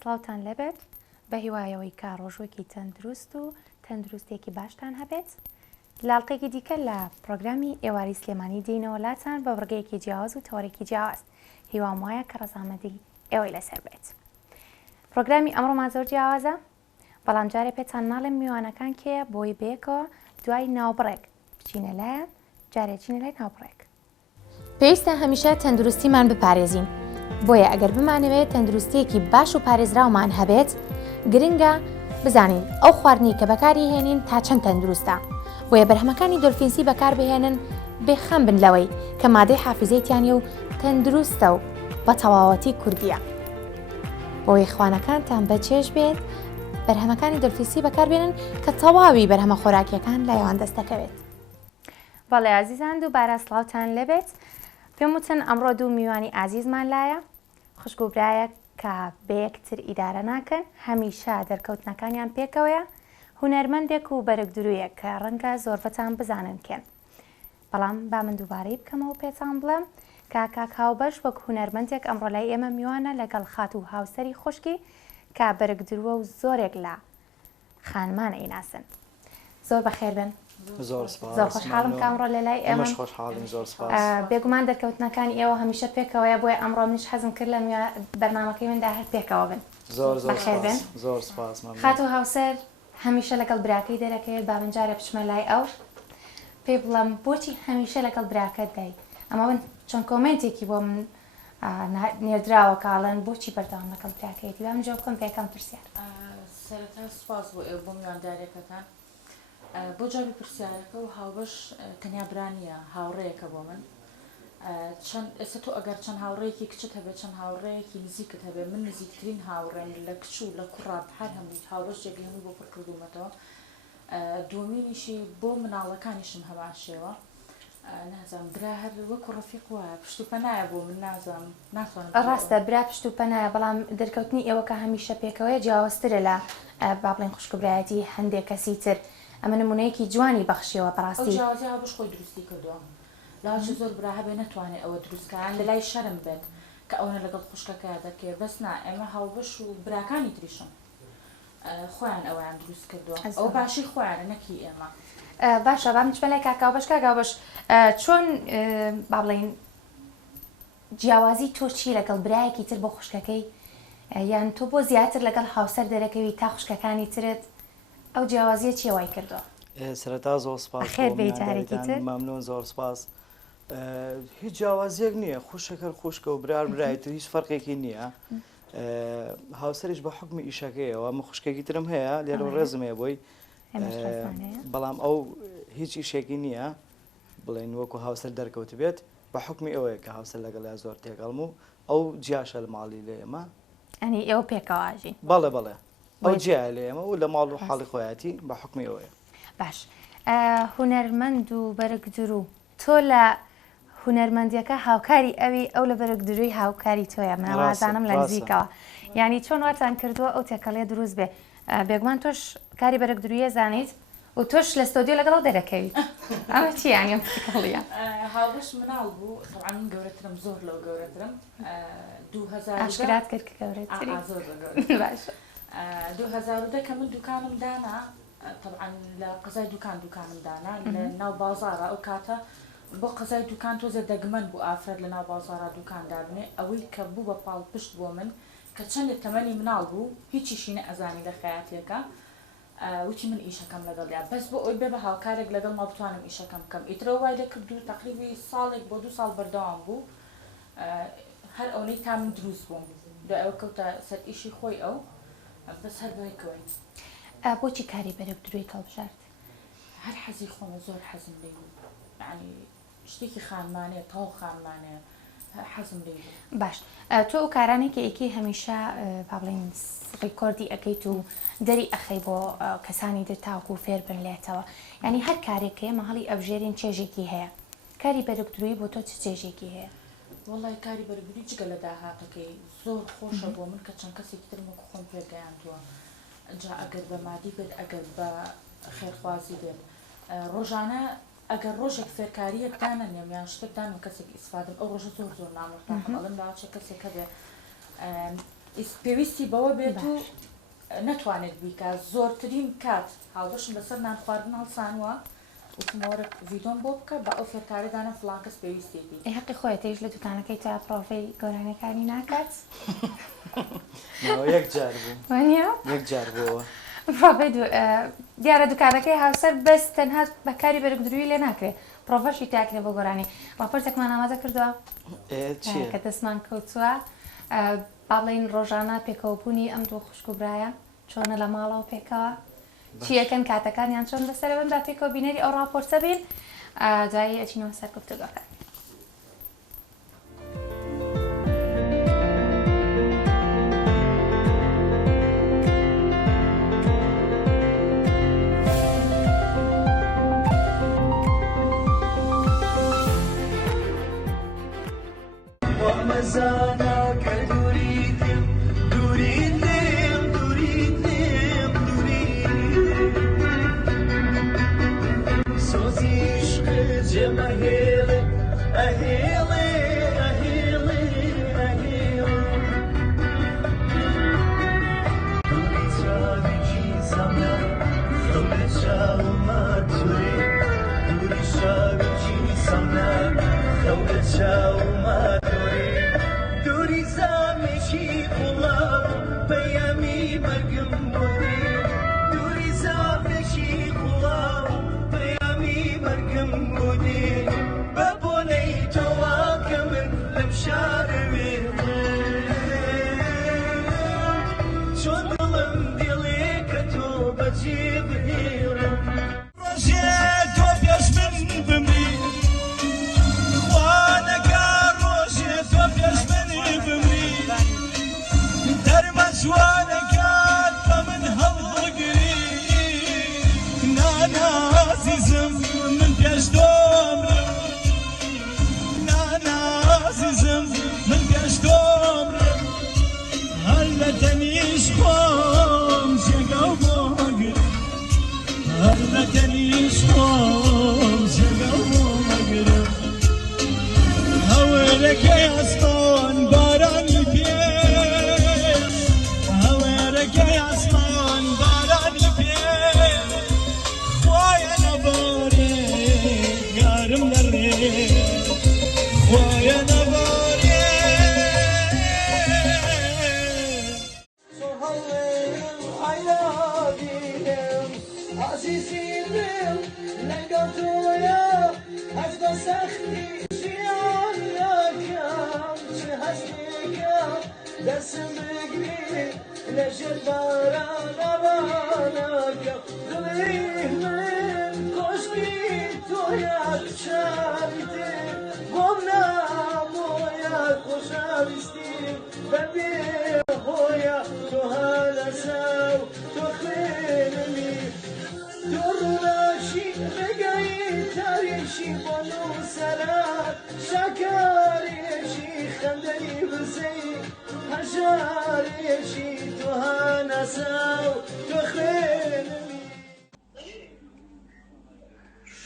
سڵاوتان لەبێت بە هیوایەوەی کا ڕۆژوەکی تەندروست و تەندروستێکی باشتان هەبێت. لاڵقێکی دیکە لە پرۆگرامی ئێواری سلێمانی دێنەوەلاتان بە ڕێگەیەکی جیاواز و تەوەرێکی جیاواز. هیوام وایە کە ڕەزامەندی ئێوەی لەسەر بێت. پرۆگرامی ئەمڕۆمان زۆر جیاوازە، بەڵام جارێ پێتان ناڵێم میوانەکان کێیە بۆی بێکەوە دوای ناوبڕێک بچینە لایە جارێکینە لای ناوبڕێک. پێویستە هەمیشە تەندروستیمان بپارێزین. بۆیە ئەگەر بمانەوێت تەندروستیەکی باش و پارێزراومان هەبێت، گرنگە بزانین ئەو خواردنی کە بەکاری هێنین تا چەند تەندروستە. بۆیە بەرهەمەکانی دۆلفینسی بەکار بهێنن بێخەم بن لەوەی کە مادەی حافیزەیتیانە و تەندروستە و بە تەواوەتی کوردیە. بۆی خوانەکانتان بەچێژ بێت بەرهەمەکانی دۆلفینسی بەکاربێنن کە تەواوی بەرهەمە خۆراکیەکان لایەوان دەستەکەوێت. بەڵێ عزیزان دووبارە سڵاوتان لەبێت. پێم وتن ئەمڕۆ دوو میوانی ئازیزمان لایە، خوشک و برایە کە بەیەکتر ئیدارە ناکەن، هەمیشە دەرکەوتنەکانیان پێکەوەیە، هونەرمەندێک و بەرەکدرویە کە ڕەنگە زۆربەتان بزانن کێن. بەڵام با من دووبارەی بکەمەوە پێتان بڵێم کە کاک هاوبەش وەک هونەرمەندێک ئەمڕۆ لای ئێمە میوانە لەگەڵ خات و هاوسەری خوشکی کە بەرەکدرووە و زۆرێک لە خانمانە ئیناسن. زۆر بەخێر بن. زۆر خۆشحاڵم کە ئەمڕۆ لە لای ئێمە بێگومان دەرکەوتنەکانی ئێوە هەمیشە پێکەوەیە، بۆی ئەمڕۆ منیش حەزم کرد لە بەرنامەکەی مندا هەر پێکەوە بن. بەخێر بن. خات و هاوسەر هەمیشە لەگەڵ براکەی دەرەکەوێت، با من جارێ بچمە لای ئەو پێی بڵێم بۆچی هەمیشە لەگەڵ براکەت دای. ئەمە من چەند کۆمنتێکی بۆ من نێردراوە کاڵن بۆچی بەردەوام لەگەڵ براکەیەتی، با من جواب بکەم پێکەم پرسیار. سەرەتا سوپاس بۆ ئێوە بۆ میوانداریەکەتان. بۆ جوابی پرسیارەکە و هاوبەش تەنیا برانیە، هاوڕێیەکە بۆ من. ئێستا تۆ ئەگەر چەند هاوڕێیەکی کچت هەبێت، چەند هاوڕێیەکی نزیکت هەبێت، من نزیکترین هاوڕێم لە کچ و لە کوڕات هەر هەموو هاوبەشێکی هەموو بۆ پڕکردومەتەوە. دووەمینیشی بۆ مناڵەکانیشم هەمان شێوە. نازانم برا هەر وەکو ڕەفیق وایە پشت و پەنایە بۆ من، نازانم ناتوانم. ڕاستە برا پشت و پەنایە، بەڵام دەرکەوتنی ئێوە کە هەمیشە پێکەوەیە جیاوازترە لە با بڵێن خوشکبرایەتی هەندێک کەسی تر. ئەمە نمونەیەکی جوانی بەخشیەوە بەڕاستی. ئەو جیاوازی هاوبەش خۆی دروستی کردووە. لاوەکی زۆر برا هەبێ نەتوانێت ئەوە دروستکەیان لە لای شەرم بێت کە ئەوە لەگەڵ خوشکەکەیە دەکرێت. بەس نا ئێمە هاوبەش و براکانی تریشم خۆیان ئەویان دروست کردووە، ئەو باشی خۆیانە نەکی ئێمە. باشە با من چمە لای کاکاوبەش. کاکاوبەش چۆن با بڵێن جیاوازی تۆ چی لەگەڵ برایەکی تر بۆ خوشکەکەی، یان تۆ بۆ زیاتر لەگەڵ هاوسەر دەرەکەوی تا خوشکەکانی ترت ئەو جیاوازیە چی وای کردووە؟ سەرەتا زۆر سپاس مەمنون، زۆر سپاس. هیچ جیاوازیەک نییە، خوشەکە خوشکە و برار برایەت و هیچ فەرقێکی نییە. هاوسەریش بە حکمی ئیشەکەیەوە، من خوشکێکی ترم هەیە لێرە ڕێزم هەیە بۆی، بەڵام ئەو هیچ ئیشێکی نییە بڵێن وەکو هاوسەر دەرکەوت بێت، بە حکمی ئەوەیە کە هاوسەر لەگەڵ زۆر تێگەڵم و ئەو جیاشە لە ماڵی لە ئێمە. ئەنی ئێوە پێکەواژین. بەڵێ ئەو جیا لە ئێمە و لە ماڵ و حاڵی خۆیەتی بە حکمی ئەوەیە. باش، هونەرمەند و بەرەکدرو، تۆ لە هونەرمەندیەکە هاوکاری ئەوی ئەو لە بەرەکدروی هاوکاری تۆیە، منوازانم لە نزیکەوە. یعنی چۆن واتان کردووە ئەو تێکەڵێ دروست بێ. بێگومان تۆش کاری بەرەکدرویە زانیت و تۆش لە ستۆدیۆ لەگەڵ دەرەکەویت. ئەمە چی یانی ئەم تێکەڵیە؟ هاوبەش مناڵ بوو، طبعاً من گەورەترم، زۆر لەو گەورەترم. 2000 ئاشکرات کرد کە گەورەتری. باشە. 2010 کە من دوکانم دانا، طبعاً لە قەزای دوکانم دانا لە ناو بازارە. ئەو کاتە بۆ قەزای دوکان تۆزە دەگمەن بوو ئافرەت لە ناو بازارە دوکاندار بنێ. ئەوەی کە بوو بە پاڵ پشت بۆ من کە چەندێک تەمەنی مناڵ بوو، هیچیشی نەئەزانی لە خەیاتیەکە، وتی من ئیشەکەم لەگەڵیا، بەس بۆ ئەوی بێ بە هاوکارێک لەگەڵ ما بتوانم ئیشەکەم بکەم. ئیترەوە وای لێ کردو تەقریبی ساڵێک بۆ 2 ساڵ بەردەوام بوو، هەر ئەوەی تا من دروست بووم. دوای ئەوە کەوتە سەر ئیشی خۆی ئەو، بەس هەر بەیەکەوەی. بۆچی کاری بەرەکدروی هەڵبژارد؟ هەر حەزی خۆمە، زۆر حەزم لێ بوو، یعنی شتێکی خانمانەیە، تاو خانمانەیە، حەزم لێ بوو. باش، تۆ ئەو کارانێکی ئەیکەی هەمیشە با بڵێن ڕیکۆردی ئەەکەیت و دەری ئەخەی بۆ کەسانی تر تاوکو و فێر بن لێتەوە، ینی هەر کارێکەیە مەهەڵی ئەبژێرین چێژێکی هەیە. کاری بەرەکدروی بۆ تۆ چ چێژێکی هەیە؟ وەڵای کاری بەرەکدروی جگە لە داهاتەکەی زۆر خۆشە بۆ من کە چەند کەسێکی ترم وەکو خۆم پێگەیاندووە. جا ئەگەر بە مادی بێت، ئەگەر بە خێرخوازی بێت، ڕۆژانە ئەگەر ڕۆژێک فێرکاریەک دانەنێم یان شتێک دانم کەسێک ئیسفادم، ئەو ڕۆژە زۆر نامۆرتاحم. ئەڵێم لاوەچێ کەسێک هەبێ پێویستی بەوە بێت و نەتوانێت بیکە زۆرترین کات هاوبەشم بەسەر نان خواردن هەڵسانوە وتمۆرە ڤیدۆم بۆ بکە بە ئەو فێرکارەدانە فڵان کەس پێویستێتی حەقی خۆیتیش لە دوکانەکەی تا پرۆڤەی گۆرانەکانی ناکات یەک جار بوو وانە یەک جار بووەوە پرۆڤەی دیارە دوکانەکەی هاوسەر بەس تەنها بەکاری بەرگدروی لێ ناکرێت پرۆڤەشی تاکرێ بۆ گۆرانی ڕاپۆرتێکمان ئامادە کردووە کە دەستمان کەوتووە با بڵێن ڕۆژانە پێکەوەبوونی ئەم دوو خوشک و برایە چۆنە لە ماڵەوە پێکەوە چیەکەن کاتەکانیان چۆن بەسەر بن با پێکەوە بینەری ئەو ڕاپۆرتە بین دوایی ئەچینەوە سەر گفتوگۆکە.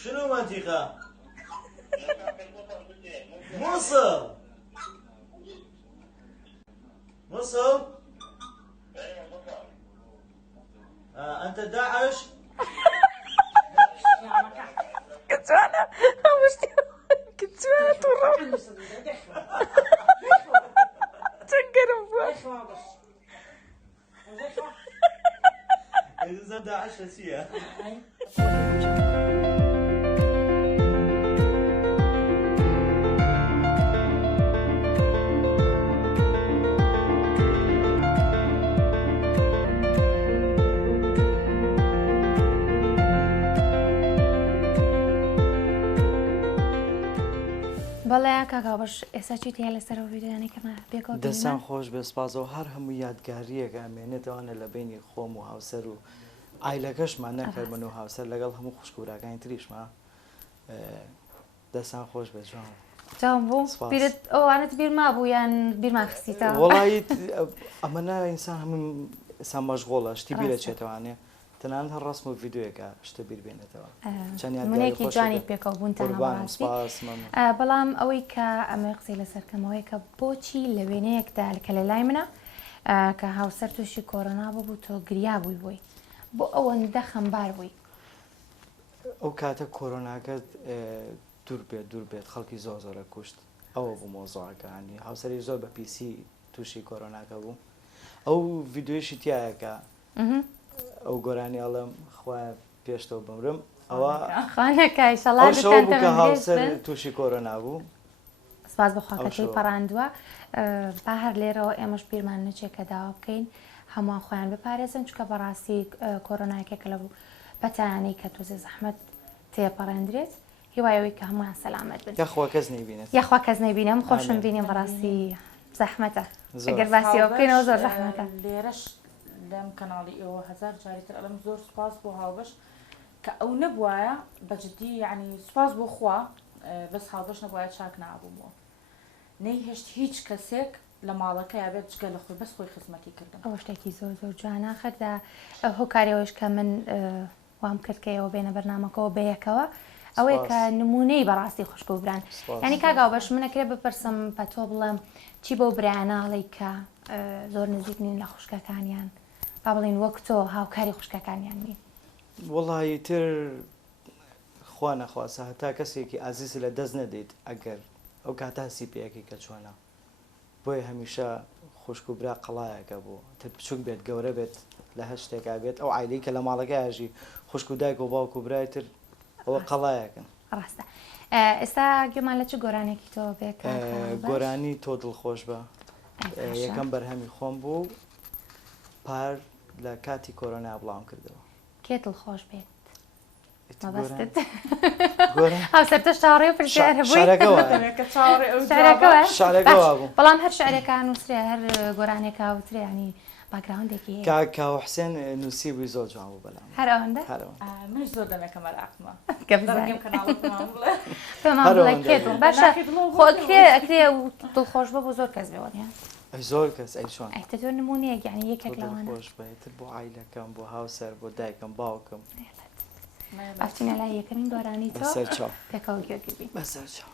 شنو منطقة؟ مصر مصر؟ أنت داعش؟ كتوانا كتوانا تروح تنقرب إذا داعش هسيها بەڵێ کاکا بەش ئێستا چیت هەیە لەسەرەوە ڤیدیۆیانەی کەمە پێکەوە دەستان خۆش بێ سپاسەوە هەر هەموو یادگاریەکە ئەمێنێتەوەنە لە بینی خۆم و هاوسەر و ئایلەکەشمان نەکرد من و هاوسەر لەگەڵ هەموو خوشکوراکانی تریشمە دەستان خۆش بێ جوان جوان بوو بیرت ئەوانت بیر مابوو یان بیرمان خستیتەوە وەڵی ئەمەە ئینسان هەموو ئێستا مەشغۆڵە شتی بیرەچێتەوەانێ تەنانەت هەر ڕاستم و ڤیدیۆیەکە شتە بیر بێنێتەوە منێکی جوانی پێکەوەبوونتانڕاستی بەڵام ئەوەی کە ئەمە قسەی لەسەرکەمەوەی کە بۆچی لە وێنەیەکدا کە لە لای منە کە هاوسەر تووشی کۆرۆنا بوو تۆ گریا بووی بۆ ئەوەندە خەمبار بووی. ئەو کاتە کۆرۆناکە دوور بێت خەڵکی زۆرە کوشت ئەوە بوو مۆزۆعەکانی هاوسەری زۆر بە پیسی تووشی کۆرۆناکە بوو. ئەو ڤیددیۆشی تایەکە ئەو گۆرانی ئەڵم خوای پێشتەوە بمرم ئەوە بوو کە هاوسەر تووشی کۆرۆنا بوو. سپاس بەخواکەی پەڕاندووە با هەر لێرەوە ئێمەش بیرمان نەچێت کە داوا بکەین هەمووان خۆیان بپارێزن چکە بەڕاستی کۆرۆناکێکە لە بوو بەتانەی کە تۆزێ زەحمەت تێپەڕێندرێت هیوایەوەی کە هەمووان سەلامەت بن یاخوا کەس نەیبینێت یاخوا کەس نەیبینم خۆشم بینیم بەڕاستی زەحمەتە ئەگەر باسیەوە بکەینەوە زۆر زەحمەتە. لێرەش لەم کەناڵی ئێوە هەزار جاریتر ئەڵم زۆر سوپاس بۆ هاوبەش کە ئەو نەبوایە بەجددی یعنی سوپاس بۆ خوا بەس هاوبەش نەبوایە چاک نابوومەوە نەیهێشت هیچ کەسێک لە ماڵەکە یابێت جگە لە خۆی بەس خۆی خزمەتی کردم. ئەوە شتێکی زۆر جوانە خەردا هۆکارەوەش کە من وام کرد کە ئەوە بێنە بەرنامەکەەوە بەیەکەوە ئەوەیە کە نمونەی بەڕاستی خوشک و بران ینی کاگاو بەش منەکرێ بپرسم بە تۆ بڵێم چی بۆ برایاناڵی کە زۆر نزیک نین لە خوشکەکانیان با بڵین وەک تۆ هاوکاری خوشکەکانیان نین. وڵی تر خوا نەخواسە هەتا کەسێکی ئازیزی لە دەست نەدەیت ئەگەر ئەو کاتاسی پێیەکی کە چۆنە بۆیە هەمیشە خوشک و برا قەڵایەکە بوو تر بچووک بێت گەورە بێت لە هەر شتێکا بێت ئەو عیلی کە لە ماڵەکە ئاژی خوشک و دایک و باوک و برای تر ئەوە قەڵایەکەن. ڕاستە ئێستا گوێمان لە چ گۆرانێکی تۆ بێت گۆرانی تۆ دڵخۆش بە یەکەم بەرهەمی خۆم بوو پار لە کاتی کۆرۆنا بڵاوم کردەوە. کێ دڵخۆش بێت هاوسەرتە شاڕێ و پرسیار شارەکەەوە بەڵام هەر شعرەکان نووسێ هەر گۆرانێکا وترێنی باگراوندێکی کا حوسێن نووسی بووی زۆر جوان بوو بەلام هەر ئەوەندە منش زۆر دەمێکە مەراقمە باشە ئەکرێ دڵخۆش بە بۆ زۆر کەس بێوەنیان زۆر کەس ئەی چۆن ئەیتە زۆر نمونەیەک یعنی یەکێک لەوانە خۆش بێتتر بۆ عیلەکەم بۆ هاوسەر بۆ دایکم باوکم ئەچینە لای یەکەمین گۆرانی تۆ بەسەرچاو پێکەوە گوێگیبی بەسەرچاو.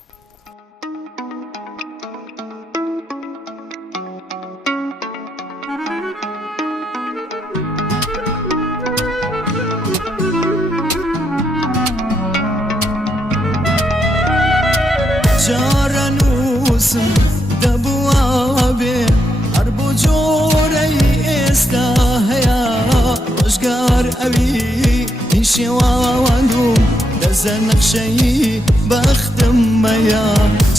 جارە نووسم دەبووە بێ هەر بۆ جۆرەی ئێستا هەیە ڕۆژگار ئەوی شێواوەندوم دەزە نەخشەی بەختم مەیە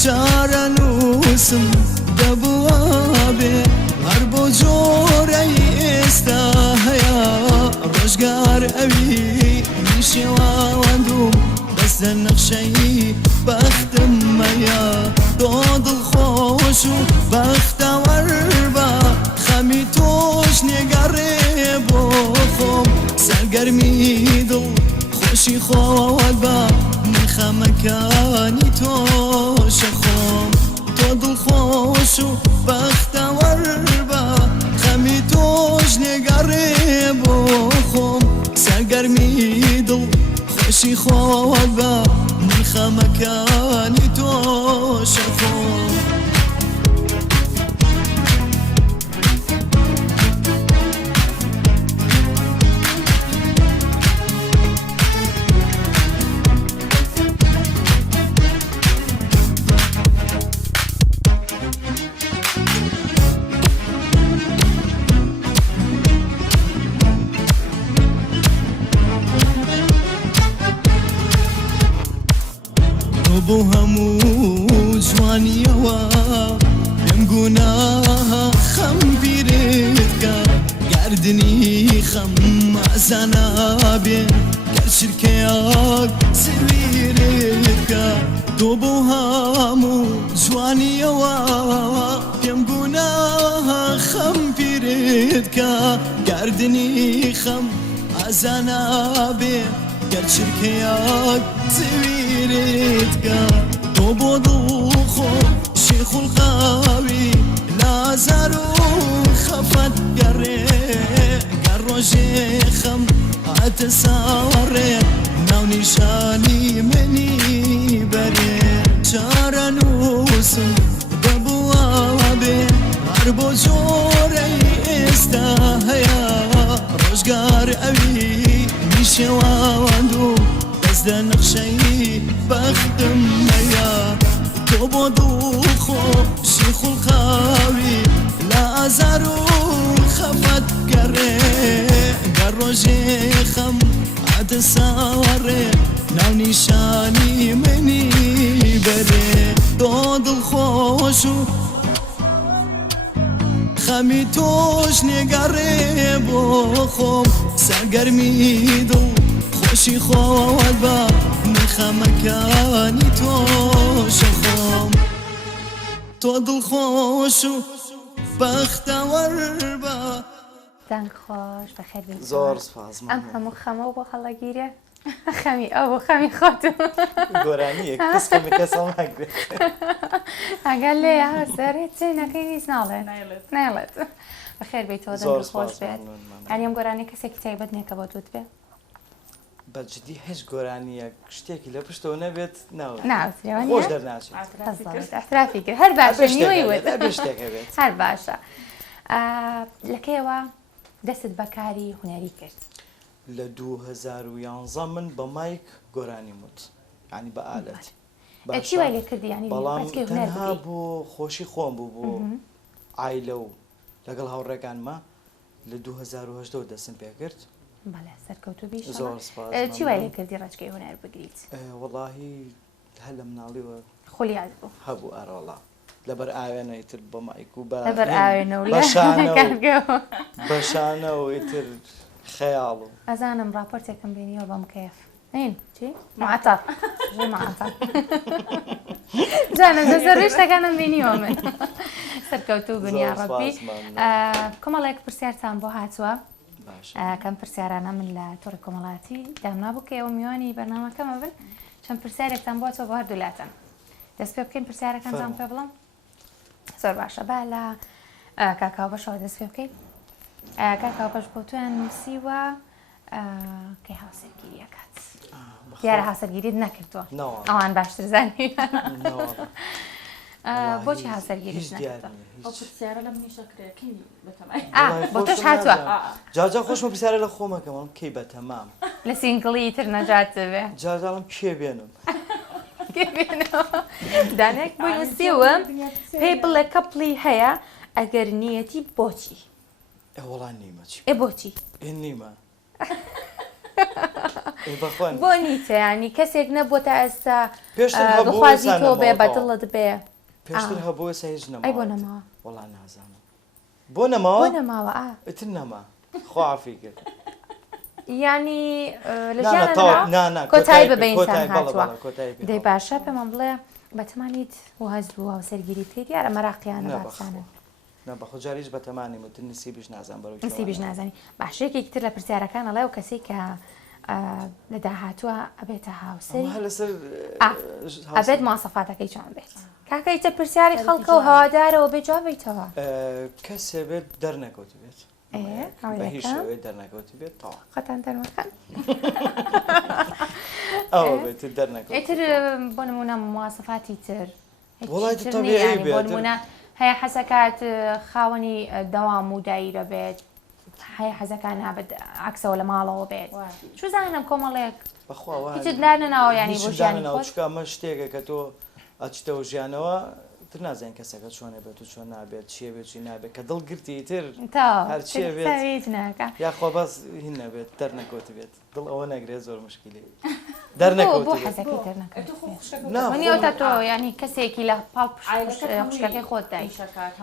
جارە نووسم دەبووە بێ هەر بۆ جۆرەی ئێستا هەیە ڕۆژگار ئەوی شێواوەندوم دەزە نەخشەی بەختم مەیە تۆ دڵخۆش و بەختەوەر بە خەمی تۆش نێگەڕێ بۆ خۆم سەرگەرمی دڵ خۆشی خۆت بە من خەمەکانی تۆشە خۆم تۆ دڵخۆش و بەختەوەر بە خەمی تۆش نێگەڕێ بۆ خۆم سەرگەرمی دڵ خۆشی خۆت بە من خەمەکانی تۆشە خۆم. بۆ هەموو جوانیەوە پێم گوناها خەم بیرێتکە گاردنی خەم مەزانە بێ گەر شرکەیەک سویرێتکە تۆ بۆ هەموو جوانیەوە پێم گوناها خەم بیرێتکە گاردنی خەم ئازانە بێ گەر چرکەیەک زویرێتکە تۆ بۆ دڵخۆ شێخ الخاوی لازار و خەفەت گەڕێ گەر ڕۆژێ خەم هاتە ساوەڕێ ناو نیشانی منی بەرێ جارە نووسم دەبووە بێ هەر بۆ جۆرەی ویستا هەیە ڕۆژگار ئەوی میشێواوەند و دەست لە نەخشەی بەختم هەیە تۆ بۆ دڵخۆشی خوڵقاوی لە ئازار و خەفەت گەڕێ گەر ڕۆژێ خەم عادە ساوەڕێ ناو نیشانی منی بەرێ تۆ دڵخۆش و خەمی تۆش نێگەڕێ بۆ خۆم سەرگەرمی دڵ خۆشی خۆت بە من خەمەکانی تۆشە خۆم تۆ دڵخۆش و بەختەوەر بە دەنگ خۆش بەخێر بێیت زۆر سپاس ئەم هەموو خەمەوە بۆ هەڵەگیرە خەمی ئەو بۆ خەمی خۆتم گۆرانیە کەسکەمی کەسەڵ ناگرێت ئەگەر لێ سەرێت چێ نەکەی نیست ناڵێ ناڵێت بەخێر بێیتەوە دەنگ خۆش بێت یانی ئەم گۆرانی کەسێکی تایبەت نییە بۆ دوت بێت بەجددی هیچ گۆرانیە شتێکی لە پشتەوە نەبێت ناوترەوە خۆش دەرناچێت احترافی کرد هەر باشە نیوەی وت شتێکە بێت هەر باشە لەکەیەوە دەست بەکاری هوەری کرد لە 2011 من بە مایک گۆرانی وت ینی بە ئالەت چی وای لێ کردی ینی بەڵام تەنها بۆ خۆشی خۆم بوو بۆ ئایلە و لەگەڵ هاوڕێکانمە لە 2010 دەستم پێ کرد بەڵێ سەرکەوتو بیش زۆر سپاس چی وای لێ کردی ڕچکەی هوەر بگریت وەڵاهی هەر لە مناڵیوە خۆلیاد بوو هەبوو ئەڕۆڵا لەبەر ئاوێنەیتر بە مایک و لەبەر ئاوێنە و بەشانە و ئیتر خەیاڵ و ئەزانم راپۆرتێکم بینیەوە بەم کەف نین چی معتەق معتەق جانە زەڕێش شتەکانم بینیوە من سەرکەوتوو بنیا ڕەبی کۆمەڵێک پرسیارتان بۆ هاتووە کەم پرسیارانە من لە تۆڕی کۆمەڵاتی دامنابوو کە ئێوە میوانی بەرنامەکەمە بن چەند پرسیارێکتان بۆتەوە بۆ هەردوولاتن دەست پێ بکەین پرسیارەکانتان پێ بڵم زۆر باشە با لە کاکاو بەشەوە دەست پێ بکەین کاکاو بەش بۆ تویان نووسیوە کەی هاوسەرگیریەکات دیارە هاوسەرگیریت نەکردووە ئەوان باشتر زانی بۆچی هاوسەرگیریش نەکردووە ئەو پرسیارە لە منیشە کرێکی بەتەمای بۆ تۆش هاتووە جاجا خۆشمە پرسیارە لە خۆمەکەمەڵم کەی بە تەمام لە سینگڵی تر نەجات بێ جاجاڵم کێ بێنم دانێک بۆی نووسیوە پێی بڵێ کەپڵی هەیە ئەگەر نیەتی بۆچی وەڵان نیمە چی بۆچی نیمە بۆ نیتە ینی کەسێک نەبووە تا ئێستا بخوازی تۆ بێ بەدڵت بێ پێشتر هەبووە هیچ نەما ئەی بۆ نەماوە وەڵان نازانم بۆ نەماوە نەماوە ئتر نەما خوافی کرد ینی لە ژیانە کۆتایی ببینتان هاتووە دەی باشە پێمان بڵێ بەتمانیت وهەز بوو هاوسەرگیری بکەیت یارە مەراقییانە باسانن بەخۆ جاریش بەتەمانی وتن نسیبیش نازان بەرەوەی نسیبیش نازانی باشەیەکێکی تر لە پرسیارەکان ئەڵێ و کەسێک کە لە داهاتووە ئەبێتە هاوسەری ئەبێت ماسەفاتەکەی چۆن بێت کاکەیتە پرسیاری خەڵکە و هەوادارەوە بێ جوابیتەوە کەسێ بێت دەرنەکەوتی بێت بە هیچ شێوەیە دەرنەکەوتی بێت تا خەتان دەرمەکەن ئەوە بێت دەرنەکەوت ئیتر بۆ نمونە مواسەفاتی تر وڵای تەبیعی بێت بۆ نمونە هەیە حەزەکات خاوەنی دەوام و دایرە بێت هەیە حەزەکان نابێت عکسەوە لە ماڵەوە بێت چ زانم کۆمەڵێک هیچت نارنەناوە ینی بۆ ژیانی خۆشکمە شتێکە کە تۆ ئەچتەوە ژیانەوە تر نازانین کەسەکە چۆنە بێت و چۆن نابێت چیە بێت چی نابێت کە دڵگرتی تر هەرچی بێت یاخوا بەس هین نەبێت دەرنەکەوت بێت دڵ ئەوە نەگرێت زۆر مشکلی دەرنەکەوت بۆ حەزەکەی دەرنەکەوت تۆ ینی کەسێکی لە پاڵ خوشکەکەی خۆت دای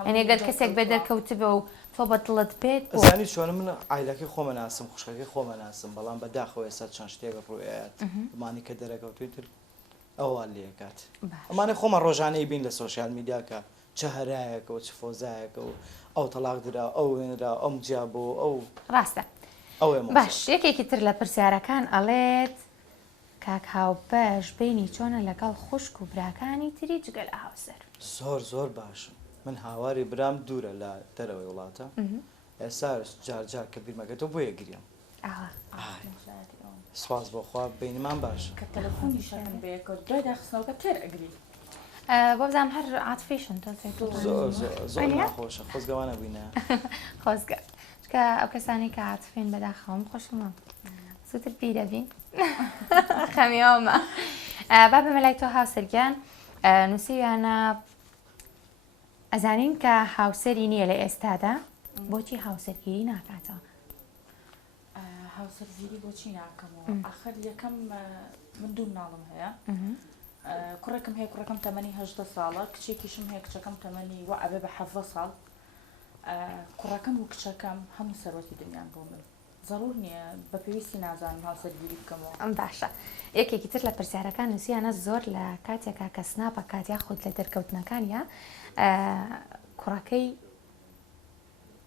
ینی گەر کەسێک بێ دەرکەوت بێ و تۆ بە دڵت بێت زانی چۆن من ئایلەکەی خۆمە ناسم خوشکەکەی خۆمە ناسم بەڵام بەداخەوە ئێستا چەند شتێکە ڕوئات مانی کە دەرەکەوتوی تر ئەوە لێکات ئەمانە خۆمە ڕۆژانەی بین لە سۆشیال میدیاکە چه هەرایەکەەوە چ فۆزایەکە و ئەو تەلاق درا ئەو وێنرا ئەم جیا بۆ ئەو ڕاستە باش یەکێکی تر لە پرسیارەکان ئەڵێت کاک هاوبەش بینی چۆنە لەگەڵ خوشک و براکانی تری جگە لە هاوسەر زۆر باشم من هاواری برام دوورە لە دەرەوەی وڵاتە ئێستا جارجار کە بیرمەکەتەوە بۆ یەگریم سواز بۆخوا بینمان باشە کە تەلەفۆنی شەکەن بەیەکە دوای داخستنەوەکە تێر ئەگری بۆ بزانم هەر عاتفیشن زۆر ناخۆشە خۆزگەوانە بووینە خۆزگە کە ئەو کەسانی کە عاتفێن بەداخەوم خۆشمە زووتر بیرەبین خەمیەوەمە با بەمە لای تۆ هاوسەرگیان نووسیویانە ئەزانین کە هاوسەری نییە لە ئێستادا بۆچی هاوسەرگیری ناکاتەوە هاوسەرگیری بۆچی ناکەمەوە ئاخر یەکەم من دوو مناڵم هەیە کوڕێکم هەیە کوڕەکەم تەمەنی 18 ساڵە کچێکیشم هەیە کچەکەم تەمەنی وە ئەبێ بە 17 ساڵ کوڕەکەم و کچەکەم هەموو سەرۆتی دنیان بۆ من ضرور نییە بە پێویستی نازانم هاوسەرگیری بکەمەوە ئەم باشە یەکێکی تر لە پرسیارەکان نووسیانە زۆر لە کاتێکا کە سناپە کاتیا خۆت لە دەرکەوتنەکانە کوڕەکەی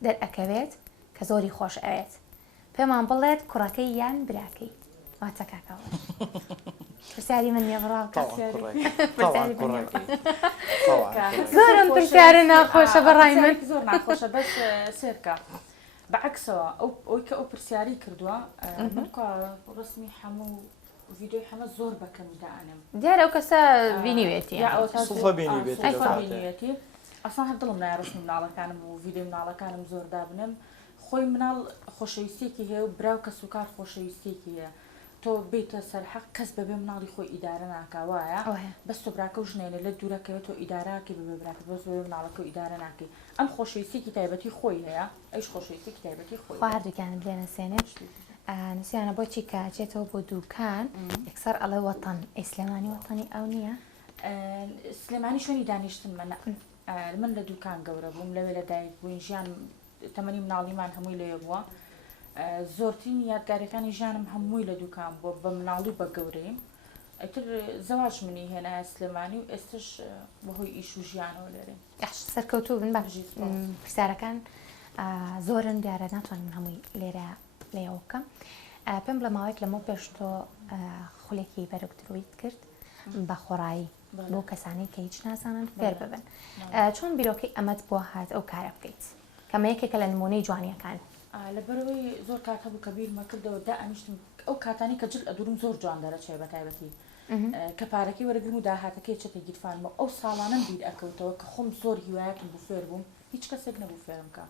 دەرئەکەوێت کە زۆری خۆش ئەوێت پێمان بڵێت کوڕەکەی یان براکەی واتە کاکەوە پرسیاری من نیە بڕاوکە زۆرم پرسیارە ناخۆشە بەڕای من زۆر ناخۆشە بەس سێرکە بەعکسەوە ئەوی کە ئەو پرسیاری کردووە من ڕسمی هەموو ڤیدیۆی هەمە زۆر بەکەمی دائنم دیارە ئەو کەسە بینیوێتی بینیوێتی ئەسان هەر دڵم نایە ڕسمی مناڵەکانم و ڤیدیۆ مناڵەکانم زۆر دابنم خۆی مناڵ خۆشەویستێکی هەیە و براو کە سوکار خۆشەویستێکی هەیە تۆ بێتە سەرحەق کەس بەبێ مناڵی خۆی ئیدارە ناکاوایە بەس تۆ براکە و ژنێنە لە دوورەکەوێت تۆ ئیداراکی بەبێ براکە بەس بەبێ مناڵەکە و ئیدارە ناکەی ئەم خۆشەویستێکی تایبەتی خۆی هەیە ئەیش خۆشەویستێکی تایبەتی خۆی هەردووکیانت لێ نەسێنێت نووسیانە بۆچی کاچێتەوە بۆ دووکان یەکسەر ئەڵێ وەتەن ئیسلێمانی وەتەنی ئەو نییە سلێمانی شوێنی دانیشتن من لە دووکان گەورە بووم لەوێ لە دایک بووین ژیان تەمەنی مناڵیمان هەمووی لێ بووە زۆرترین یادگاریەکانی ژیانم هەمووی لە دووکان بووە بە مناڵی بە گەورەیم ئەتر زەواج منی هێنایە سلێمانی و ئێستش بەهۆی ئیش و ژیانەوە لێرێ سەرکەوتوو بن بەژی پرسیارەکان زۆرن دیارە ناتوانین هەمووی لێرە لێەوە بکەم پێم لە ماوەیەک لەمە پێش تۆ خولێکی بەرەکترویت کرد بە خۆڕایی بۆ کەسانی کە هیچ نازانن فێر ببن چۆن بیرۆکەی ئەمەت بۆ هات ئەو کارە بکەیت کەمە یەکێکە لە نمونەی جوانیەکان لەبەرەوەی زۆر کات هەبوو کە بیرمە کردەوە ئەمیشتم ئەو کاتانی کە جل ئەدورم زۆر جوان دەرەچێ بە تایبەتی کە پارەکەی وەرەگرم و داهاتەکەی چێتە گیرفانمە ئەو ساڵانم بیر ئەکەوتەوە کە خۆم زۆر هیوایەتم بوو فێر بووم هیچ کەسێک نەبوو فێرم کە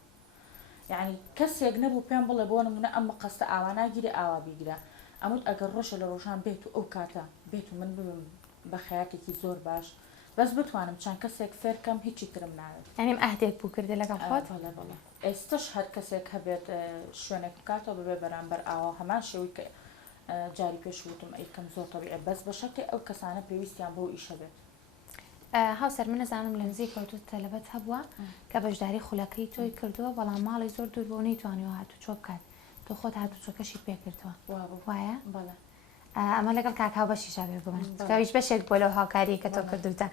یعنی کەسێک نەبوو پێم بڵێ بۆ نمونە ئەمە قەستە ئاوا ناگیرێ ئاوا بیگرە ئەموت ئەگەر ڕۆژە لە ڕۆژان بێت و ئەو کاتە بێت و من ببم بە خەیاتێکی زۆر باش بەس بتوانم چەند کەسێک فێرکەم هیچی ترم ناوێت ئەنیم ئەهدێک بوو کردی لەگەڵ خۆت ئێستش هەر کەسێک هەبێت شوێنێک بکاتەوە ببێ بەرامبەر ئاوا هەمان شێوەی کە جاری پێشوتم ئەیکەم زۆر تەبیعە بەس بە شەکڵی ئەو کەسانە پێویستیان بۆ ئیشە بێت هاوسەر من نەزانم لە نزیک کەوتوت تەلەبەت هەبووە کە بەشداری خولەکەی تۆی کردووە بەڵام ماڵی زۆر دوور بۆ نەیتوانیەوە هاتوو چۆ بکات تۆ خۆت هاتوو چۆکەشی پێ کردووە وایە بەڵێ ئەمە لەگەڵ کاکاو بەشیشا بێ بمن هیچ بەشێک بۆ لەو هاوکاری کە تۆ کردوتە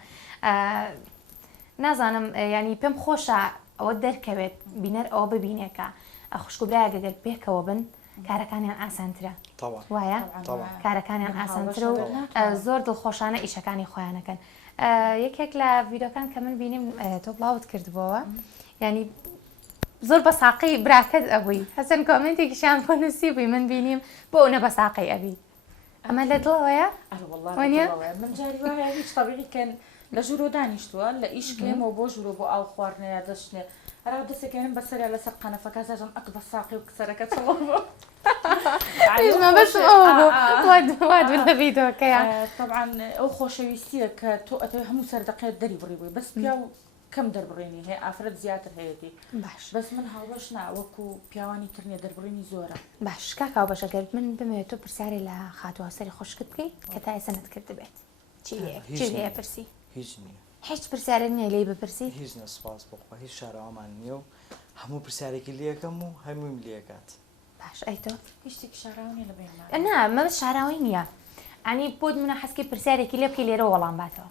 نازانم ینی پێم خۆشە ئەوە دەرکەوێت بینەر ئەوە ببینێکە خوشکوبرایە گەگەر پێکەوە بن کارەکانیان ئاسانترە وایە کارەکانیان ئاسانترە و زۆر دڵخۆشانە ئیشەکانی خۆیانەکەن یەکێک لە ڤیدۆکان کە من بینیم تۆ بڵاوت کردبەوە ینی زۆر بە ساقی براکەت ئەبووی هەسەن کۆمنتێکیشیان بۆ نووسی بووی من بینیم بۆ ئەو نە بە ساقی ئەبی ئەمە لە دڵەوەیە من جاری وایە هیچ تەبیعیکەن لە ژوورۆ دانیشتووە لە ئیشکێمەوە بۆ ژوورۆ بۆ ئاو خواردنەیە دەشتێ هەراو دەسێکێنم بەسەریا لەسەر قەنەفەکە زەژم ئەک بە ساقی و کسەرەکە چڵۆ واد لە ڤیدۆکەیە طبعا ئەو خۆشەویستیە کە تۆ ئەتەوێ هەموو سەردەقێت دەری بڕی بووی بەس پیا و کەم دەربڕێنی هەیە ئافرەت زیاتر هەیەی باش بەس من هاوبەش ناوەکو پیاوانی ترنیە دەربڕێنی زۆرە باش کاکاو بەشەگەر من بمەوێت تۆ پرسیاری لە خاتوواسەری خوشکت بکەیت کە تا ئێستا نەتکرد بێت چی هەیە پرسی هیچ نییە هیچ پرسیارێک نییە لێی بپرسی هیچ نەسپاس بخوا هیچ شاراوامان نییە و هەموو پرسیارێکی لێکەم و هەموویم لێکات باش ئەی تۆ هیچێک شاراوی لە بێن نا مە شاراوی نییە ئەنی بۆ منە حەسکی پرسیارێکی لێ بکەی لێرە وەڵام باتەوە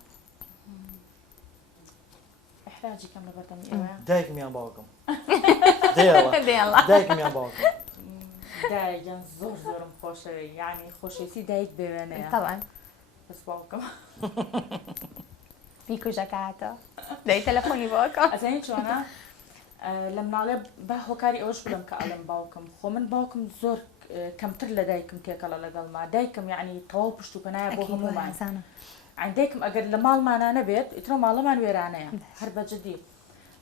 احراجی کەم لە بەردەمی ئێوە دایکمیان باوکم دێڵە دایکمیان باوکم دایکیان زۆر زۆرم خۆشەوێ یعنی خۆشەویستی دایک بێوێنەیە تەوان بەس باوکم بیکوژەکە هاتە دای تەلەفۆنی بۆکەم ئەزانی چۆنە لە مناڵێ با هۆکاری ئەوەش بڵم کە ئەڵم باوکم خۆ من باوکم زۆر کەمتر لە دایکم تێکەڵە لەگەڵما دایکم یعنی تەواو پشت و پەنایە بۆ هەموومان دایکم ئەگەر لە ماڵمانانە بێت ئیترۆ ماڵەمان وێرانەیە هەر بەجددی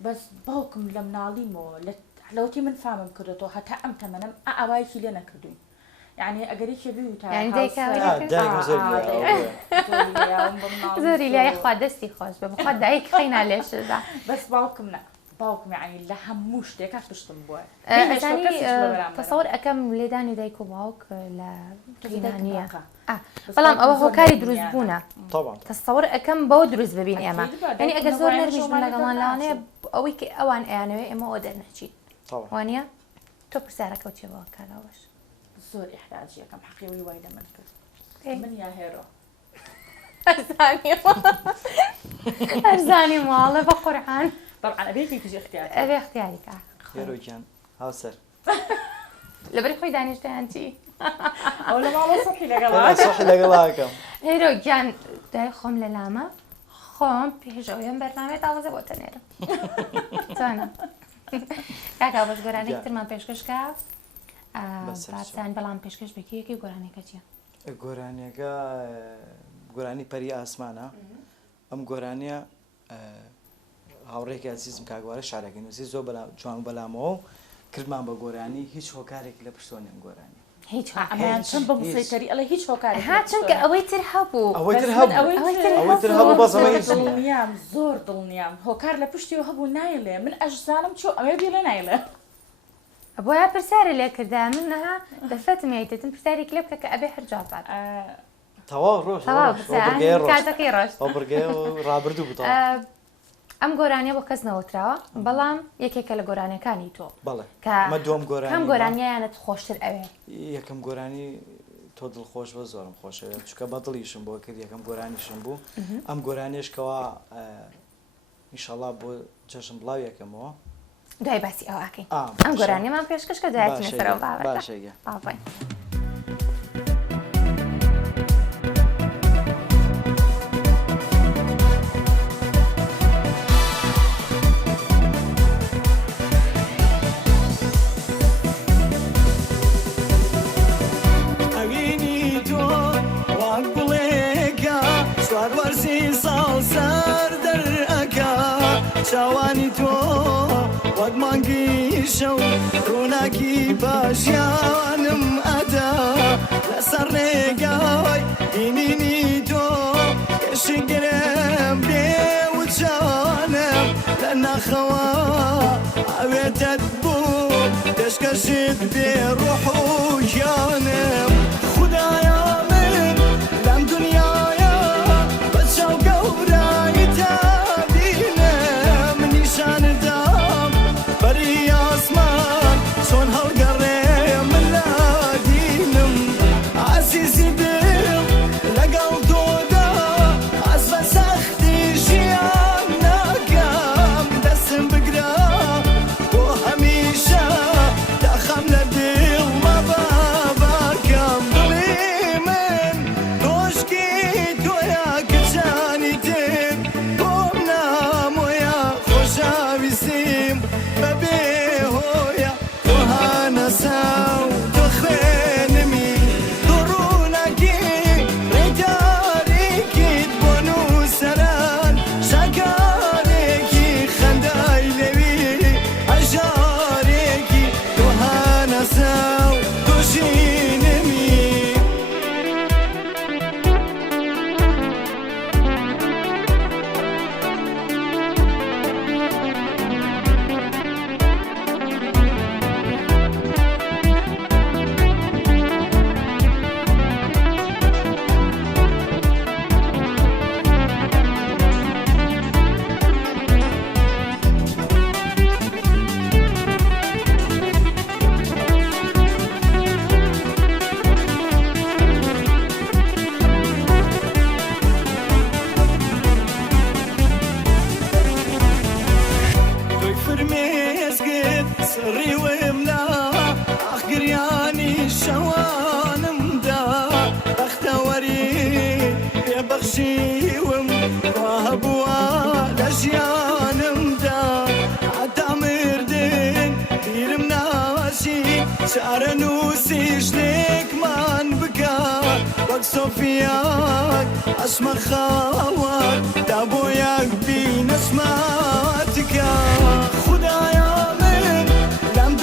بەس باوکم لە مناڵیمەوە لەوتی من فامم کردەوە هەتا ئەم تەمەنم ئاوایەکی لێ نەکردوین یعنی ئەگەری کێبی تا زۆری لای خوا دەستی خۆش بە بخوا دایک خەینا لێشدا بەس باوکم نە باوکم یعنی لە هەموو شتێکە پشتم بووە تەسەوەر ئەەکەم لێدانی دایک و باوک لە گینانیە بەڵام ئەوە هۆکاری دروست بوونە تەسەوەر ئەەکەم بەوە دروست ببین ئێمە یعنی ئەگەر زۆر نەرمیش بن لەگەڵمان لاوانەیە ئەوەی کە ئەوان ئەیانەوێ ئێمە ئەوە دەرنەچین وانە تۆ پرسیارەکە چێ بەوە کاراوەش زۆر ئیحراجی یەکەم حەقیەوەی وای لە من کرد من یا هێرۆ ئەرزانی ماڵە بە قورعان طبعا ئەبێکی کژی اختیار ئەبێ اختیاریکە هێرۆکیان هاوسەر لەبەری خۆی دانیشتیان چی ئەو لە ماڵە سەحی لەگەڵاکەم هێرۆکیان دای خۆم لە لامە خۆم پێشەوەیم بەرنامێت تاوازە بۆ تەنێرم چۆنە کاکا بەش گۆرانێک ترمان پێشکەشکە باسان بەڵام پێشکەش بکیەکی گۆرانێکە چیە؟ گۆرانیەکە گۆرانی پەری ئاسمانە ئەم گۆرانیە هاوڕێکی عزیزم کاگوارە شارێکی نووسی زۆر جوان بەلامەوە کردمان بە گۆرانی هیچ هۆکارێک لە پشتۆنیان گۆرانی هیچ ئەمەیان چەند بە مسەیتەری ئەڵێ هیچ هۆکارێک چونکە ئەوەی تر هەبوو ئەوەی تر هەبوو بەزەوەی دڵنیام زۆر دڵنیام هۆکار لە پشتیەوە هەبوو نایڵێ من ئەژزانم چۆ ئەوێ بێ لێ نایڵێ بۆە پرسیارە لێ کردا من نەها دەفەتم یایتتم پرسیارێک لێ بکە کە ئەبێ هەرجاپات تەواو ڕۆژ کاتەکەی ڕۆژ ڕۆبرگێ و ڕابردوو بوو ئەم گۆرانیە بۆ کەس نەوەتراوە بەڵام یەکێکە لە گۆرانەکانی تۆ بەڵێ کە دووەم گۆرانی کەم گۆرانیانت خۆشتر ئەوێ یەکەم گۆرانی تۆ دڵخۆش بە زۆرم خۆشە چکە بەدڵیشم بۆ کرد یەکەم گۆرانیشم بوو ئەم گۆرانیشکەوە ئینشەڵا بۆ جەژن بڵاو یەکەمەوە دوای باسی ئەوەکەی ئەم گۆرانیەمان پێشکەشکە دوایەتی نەسەرەوە باشێگە باڵێ چاوانی تۆ وەک مانگی شەو ڕووناکی باشیانم ئەدا لەسەر ڕێگای بینینی تۆ کەشگرم بێوچانم لە ناخەوە ئەوێتت بوو دەشکەشت بێ ڕوح و گیانم خودایە من لەم دنیایە بە چاو گەورایی تا چۆن هەڵگەڕێ من لە دینم عەزیزی دڵ لەگەڵ تۆدا ئەس بە سەختی ژیان ناکەم دەستم بگرە بۆ هەمیشە دەخەم لە دڵ مەبە باکەم دڵی من تۆشکی تۆیە کچانی تر بۆم نامۆیە خۆشەویستیم بەبێ ساو تخوێنمی دوڕوونەکی ڕێدارێکیت بۆ نووسەران شاکارێکی خەندای لەوی ئەژارێکی دوهانە ساو توشینمی بەخشیوم وهەبووە لە ژیانمدا حتا مردن بیرم ناشی چارە نووسی شتێکمان بکە وەک سۆفیاک ئەشمە خاوەت دا بۆ یەک بینەشماتکە خودایە من لەم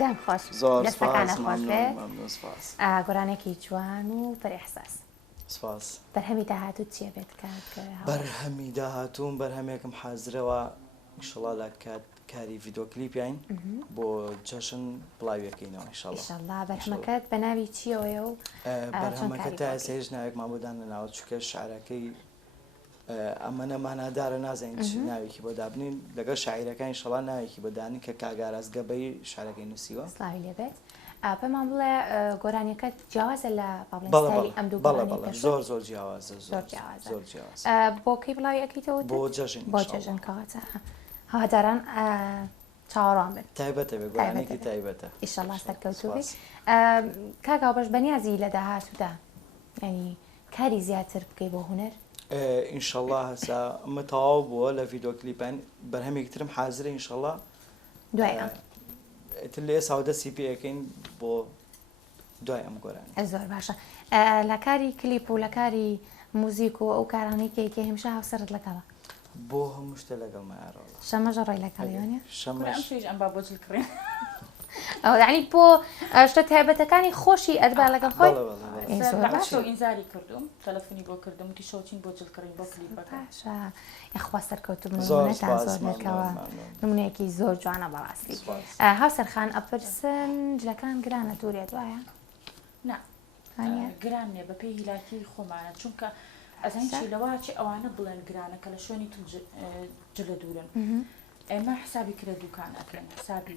دەم خۆش زۆر دەستەکانە سپاس خۆش بێت ممنون سپاس گۆرانێکی جوان و پەرئیحساس سپاس بەرهەمی داهاتوو چیە بێت کات بەرهەمی داهاتووم بەرهەمێکم حازرەوە ئینشەڵا لە کاری ڤیدۆ کلیپیان بۆ جەشن بڵاویەکەینەوە ئینشەڵا بەرهەمەکەت بە ناوی چیەوەیە و بەرهەمەکە تا ئێستا ناوێک مابۆدان لە ناوە چکە شعرەکەی ئەمەنە مانادارە نازانین چ ناوێکی بۆ دابنین لەگەڵ شاعیرەکان ئینشەڵا ناوێکی بەدانی کە کاگارازگەبەی شارەکەی نووسیوە سڵاوی لێبێت پێمان بڵێ گۆرانیەکەت جیاوازە لە باڵێ ئەم دوو بەڵێ زۆر زۆر جیاوازە زۆر جیاوازە زۆر جیاواز بۆ کەی بڵاوی ئەەکەیتەوە بۆ جەژن بۆ جەژن کەواتە هەواداران چاوەڕوان بن تایبەتە بێ گۆرانێکی تایبەتە ئیشەڵا سەرکەوتوو بێت کاگاو بەش بەنیازی لە داهاتوودا ینی کاری زیاتر بکەی بۆ هوەر ئینشەڵا هەسا ئەمە تەواو بووە لە ڤیدۆ کلیپان بەرهەمێکترم حازرە ئینشەڵا دوای تر لێ ساودە سیپی ئەەکەین بۆ دوای ئەم گۆرانی زۆر باشە لە کاری کلیپ و لە کاری موزیک و ئەو کارانێکێکی هێمشە هاوسەرت لەگەڵە بۆ هەموو شتە لەگەڵ مایارۆڵە شەمەژە ڕێی لەگەڵیۆنیە ئەمشیش ئەم با بۆجل کڕێن ئەو یعنی بۆ شتە تایبەتەکانی خۆشی ئەدبا لەگەڵ خۆی ئینزاری کردوم تەلەفۆنی بۆ کردم وتی شەوچین بۆ جلکڕین بۆ کلیپەکە باشە یخوا سەرکەوتوو نمونەتان زۆر دەکەوە نمونەیەکی زۆر جوانە بەڕاستی هاوسەرخان ئەپرسن جلەکان گرانە دوورێت وایە نا گران نیە بە پێی هیلاکی خۆمانە چونکە ئەزانین چی لەواچی ئەوانە بڵێن گرانە کە لە شوێنی جلە دوورن ئێمە حسابی کرێ دوکان ئەکەن حسابی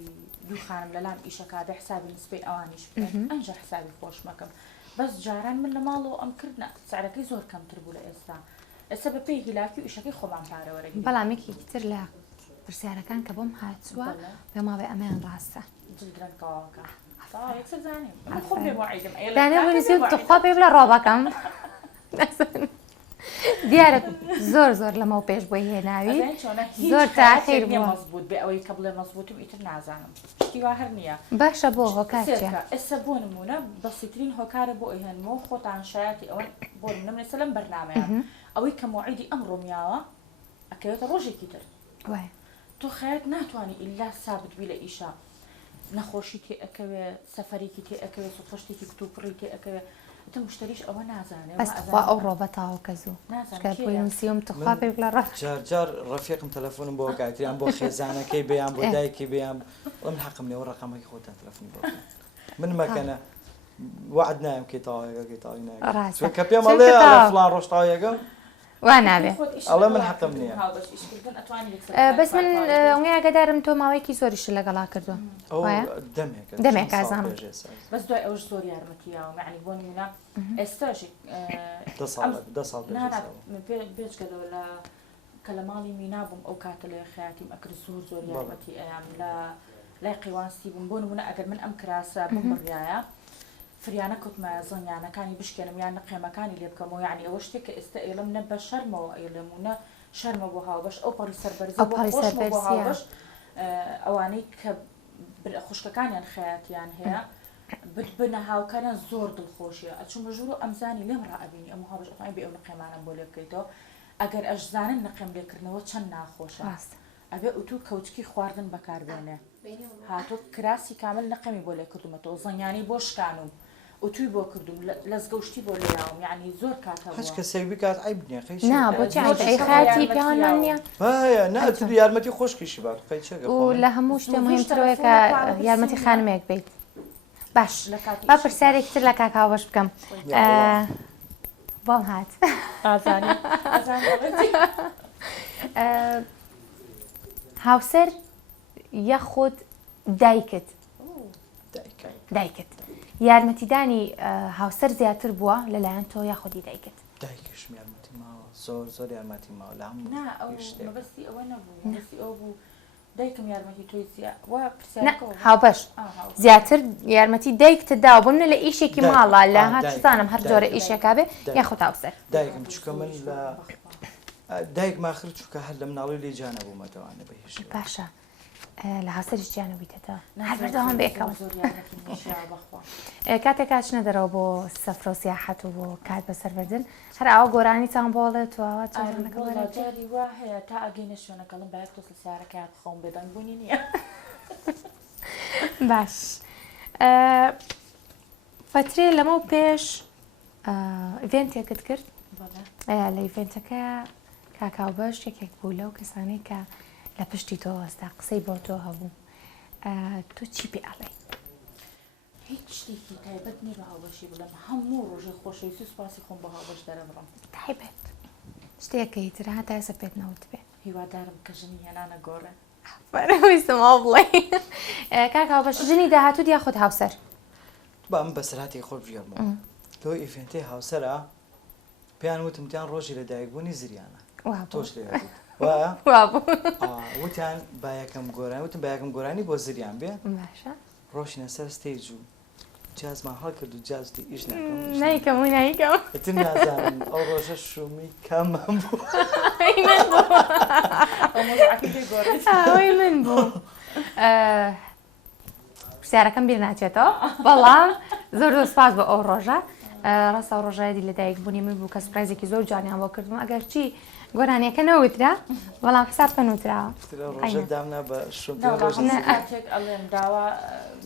دووخانم لەلام ئیشەکە بە حسابی نسبەی ئەوانیش ئەنجە حسابی خۆش مەکەم بەس جاران من لە ماڵەوە ئەم کردە سعرەکەی زۆر کەمتر بوو لە ئێستا ئێستا بە پێی هیلاکی و ئیشەکەی خۆمان پارەوەرەگی بەڵامێکی تر لە پرسیارەکان کە بۆم هاتووە پێما بێ ئەمەیان ڕاستە جلدرنکەوەکە یەکسەر زانیم خۆ پێ وعیدم دانێ تخوا پێ بڵە ڕۆبەکەم دیارە زۆر زۆر لەمە پێش بۆی هێناوی زۆر تاخیر بووە مەزبوط بێ ئەوەی کە بڵێ مەزبوطم ئیتر نازانم شتی وا هەر نییە باشە بۆ هۆکارچە ئێستا بۆ نمونە بەسیترین هۆکارە بۆ ئەیهێنمەوە خۆتان شایەتی ئەوە بۆ نمێسە لەم بەرنامەیە ئەوەی کە موعیدی ئەم ڕۆمیاوە ئەکەوێتە ڕۆژێکی تر تۆ خەیەت ناتوانانی ئیلا سابت بی لە ئیشا نەخۆشی تێ ئەەکەوێ سەفەرێکی تێ ئەەکەوێ سوپشتێکی کتوپڕی تێ ئەەکەوێ مشتریش ئەوە نازانێت بەستخوا ئەو ڕۆبەتاوە کە زوو نسیوم تخوا پێ بڵە ڕەف جار ڕەفیقم تەلەفۆنم بۆ گایتریان بۆ خێزانەکەی بێیان بۆ دایکی بێیان من حەقم لێەوە ڕقەمەی خۆتان تەلەفۆنی بۆ من مەکەنە وعد نایم کێ تاوایەکە تاوی ناکە کە پێم ئەڵێ فڵان ڕۆژ تاوایەکە وا نابێ ئەڵێ من حەقم نییە بەس من ئەوەی ئاگادارم تۆ ماوەیەکی زۆریش لەگەڵا کردووە دەمێک ئازانم بەس دوای ئەوش زۆر یارمەتیاوە معنی بۆ نمونە ئێستاشی بێچکەلەوە لە کە لە ماڵی مینابووم ئەو کاتە لە خیاتیم ئەکرد زۆر یارمەتی ئەیان لە لای قیوانستی بووم بۆ نمونە ئەگەر من ئەم کراسە بڕایە فریانە کوتمە زڵنیانەکانی بشکێنم یان نەقێمەکانی لێ بکەمەوە یعنی ئەوە شتێک کە ئێستا ئێڵم نە بە شەرمەوە ئێڵێمونە شەرمە بۆ هاوبەش ئەو پەڕی سەربەرزی بۆ هاوبەش ئەوانەی کە خوشکەکانیان خەیاتیان هەیە بنە هاوکاران زۆر دڵخۆشیە ئەچوو مەژور و ئەمزانی لێم ڕائبینی ئەم هاوبەش ئەفای بێ ئەو نەقێمانم بۆ لێ بکەیتەوە ئەگەر ئەشزانن نەقێم لێکردنەوە چەند ناخۆشە ئەبێ ئوتو کەوچکی خواردن بەکاربێنێ هاتۆ کراسی کامل نەقەمی بۆ لێ کردومەتەوە زەنیانی بۆ شکانم وتوی بۆ کردوم لەزگەوشتی بۆ لێیاوم یعنی زۆر کاتەوە هەچ کەسێک بکات عیب نییە نا بۆچی ئەی خاتی پیاوان نییە نەتو یارمەتی خۆشکیشی بات و لە هەموو شتێ مهمترەوەی کە یارمەتی خانمێک بیت باش با پرسیارێکی تر لە کاکاوەش بکەم بۆم هات هاوسەر یەخود دایکت یارمەتیدانی هاوسەر زیاتر بووە لەلایەن تۆ یاخودی دایکت دایکشم یارمەتی ماوە زۆر یارمەتی ماوە لە هەموو مەبەستی ئەوە نەبوو مەبەستی ئەو بوو دایکم یارمەتی تۆی هاوبەش زیاتر یارمەتی دایکتدا بوو منە لە ئیشێکی ماڵە لە هاتزانم هەر جۆرە ئیشێکا بێ یاخود هاوسەر دایکم چکە من لە دایک ماخر چووکە هەر لە مناڵی لێ جانە بوومەتەوانە بەهێش باشە لە هاوسەریش گیانەویتەوە هەر بەردەوام بێکەوە کاتێک کاتچنە دەرەوە بۆ سەفرە و سیاحەت و بۆ کات بەسەربردن هەر ئەوە گۆرانی چان بۆڵێت وەوە جاری وا هەیە تا ئەگەینە شوێنەکەڵم باەک تۆ لە سیارەکەات خۆم بێدەنگ بوونی نییە باش فترێ لەمە و پێش ئیڤێنتێکت کرد لە ئیڤێنتەکە کاکاو بەش یەکێک بوو لەو کەسانەی کە لە پشتی تۆ هەستا قسەی بۆ تۆ هەبوو تۆ چی پێ ئەڵێ؟ هیچ شتێکی تایبەت نیە بە هاوبەشی بڵێم هەموو ڕۆژێ خۆشەویستی و سوپاسی خۆم بە هاوبەش دەرەبڕم تایبەت شتێکەکەی تر هەتا ئێستا پێت نەوت بێت هیوادارم کە ژنی هێنانە گۆڕێ ویستمەوە بڵێ کاکاو بەش ژنی داهاتوو یا خۆت هاوسەر با ئەم بەسەراتی خۆ بژێرمەوە تۆ ئیڤێنتەی هاوسەرە پێیان وتم تیان ڕۆژی لەدایکبوونی زریانە تۆش لێ وتیان با یەکەم گۆرانی وتم با یەکەم گۆرانی بۆ زریان بێ باشە ڕۆژینە سەر ستێج و جازمان هەڵکرد و جازتی ئیش نایکەم و نایکەم ئەتر نازانم ئەو ڕۆژە شومی کاممان بوو ئەوەی من بوو پرسیارەکەم بیر ناچێتەوە بەڵام زۆر زۆر سپاس بە ئەو ڕۆژە ڕاستە ڕۆژایەتی لەدایکبوونی من بوو کە سپرایزێکی زۆر جوانیان بۆ کردم ئەگەر چی گۆرانیەکە نەوترا بەڵام حساب کەنووتراوە ڕۆژە دامنا بە کاتێک ئەڵێم داوا